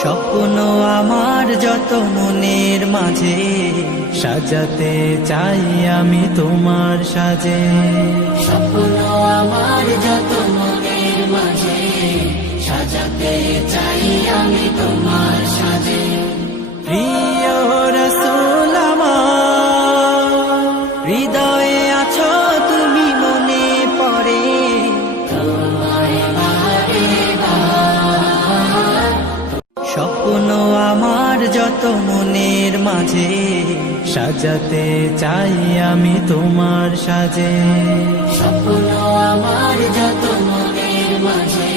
স্বপ্ন আমার যত মনের মাঝে সাজাতে চাই আমি তোমার সাজে। স্বপ্ন আমার যত মনের মাঝে সাজাতে চাই আমি তোমার সাজে। প্রিয় রাসূল আমার, হৃদয়ে আছো তুমি, মনে পড়ে তোমায় বারে বার। স্বপ্ন আমার যত মনের মাঝে সাজাতে চাই আমি তোমার সাজে। স্বপ্ন আমার যত মনের মাঝে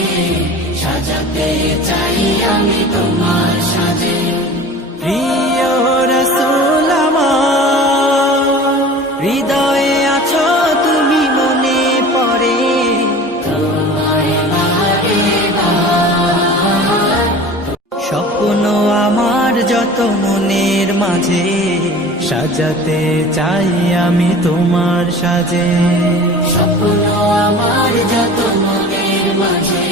সাজাতে চাই আমি তোমার সাজে। প্রিয় রাসূল আমার, হৃদয়ে আছো তুমি, মনে পড়ে তোমায় বারে বার। স্বপ্ন আমার যত মনের মাঝে সাজাতে চাই আমি তোমার সাজে। স্বপ্ন আমার যত মনের মাঝে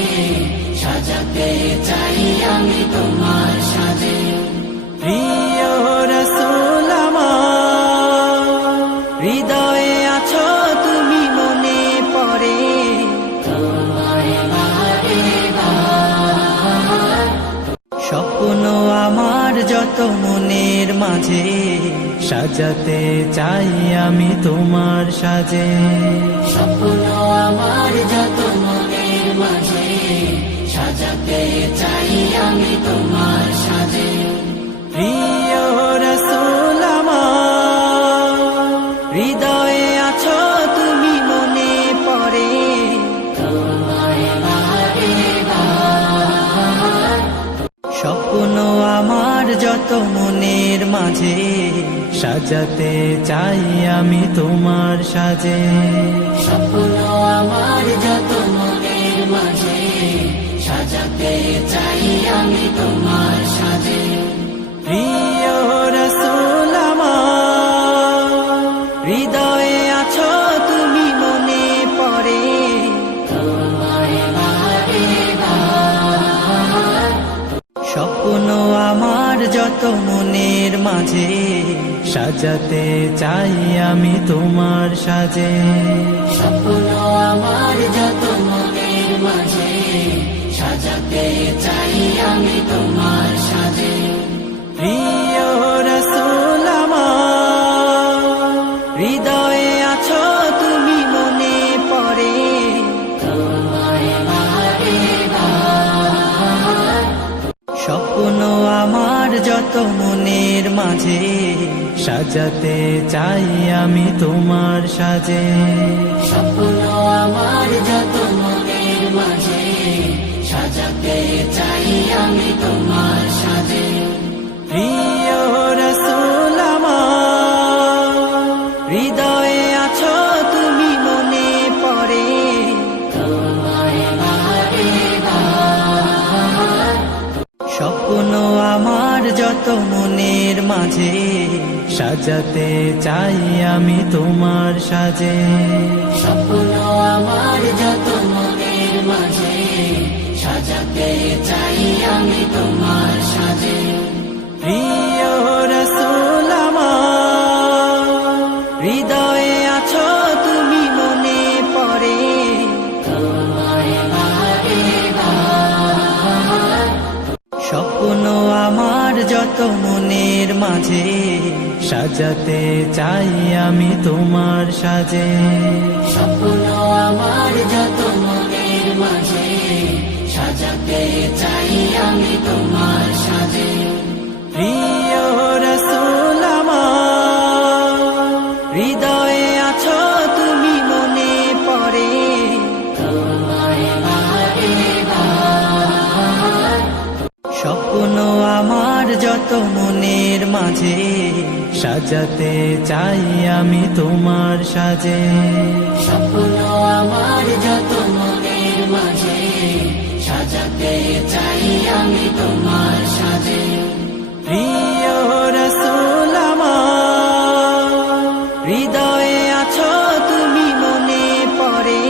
সাজাতে চাই আমি তোমার সাজে। প্রিয় রাসূল আমার, হৃদয়ে আছো তুমি, মনে পড়ে তোমায় বারে বার। স্বপ্ন আমার যত মনের মাঝে সাজাতে চাই আমি তোমার সাজে। স্বপ্ন আমার যত মনের মাঝে সাজাতে চাই আমি তোমার সাজে। প্রিয় রাসূল আমার, হৃদয়ে আছো তুমি, মনে পড়ে তোমায় বারে বার। স্বপ্ন আমার যত মনের মাঝে সাজাতে চাই আমি তোমার সাজে। স্বপ্ন আমার যত মনের মাঝে সাজাতে চাই আমি তোমার সাজে। প্রিয় রাসূল আমার, হৃদয়ে আছো তুমি, মনে পড়ে তোমায় বারে বার। স্বপ্ন আমার যত মনের মাঝে সাজাতে চাই আমি তোমার সাজে। স্বপ্ন আমার যত মনের মাঝে সাজাতে চাই আমি তোমার সাজে। প্রিয় রাসূল আমার, হৃদয়ে আছো তুমি, মনে পড়ে তোমায় বারে বার। স্বপ্ন আমার যত মনের মাঝে সাজাতে চাই আমি তোমার সাজে। স্বপ্ন আমার যত মনের মাঝে সাজাতে চাই আমি তোমার সাজে। প্রিয় রাসূল আমার, হৃদয়ে আছো তুমি, মনে পড়ে তোমায় বারে বার। স্বপ্ন আমার যত মনের মাঝে সাজাতে চাই আমি তোমার সাজে। স্বপ্ন আমার যত মনের মাঝে সাজাতে চাই আমি তোমার সাজে। প্রিয় রাসূল আমার, হৃদয়ে আছো তুমি, মনে পড়ে তোমায় বারে বার। স্বপ্ন আমার যত মনের মাঝে সাজাতে চাই আমি তোমার সাজে। স্বপ্ন আমার যত মনের মাঝে সাজাতে চাই আমি তোমার সাজে। প্রিয় রাসূল আমার, হৃদয়ে আছো তুমি, মনে পড়ে তোমায় বারে বার। স্বপ্ন আমার যত মনের মাঝে সাজাতে চাই আমি তোমার সাজে। স্বপ্ন আমার যত মনের মাঝে সাজাতে চাই আমি তোমার সাজে। প্রিয় রাসূল আমার, হৃদয়ে আছো তুমি, মনে পড়ে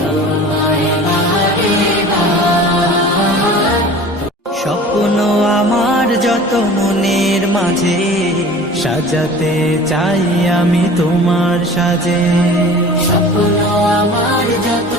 তোমায় বারে বার। স্বপ্ন স্বপ্ন আমার যত মনের মাঝে সাজাতে চাই আমি তোমার সাজে। স্বপ্ন আমার যত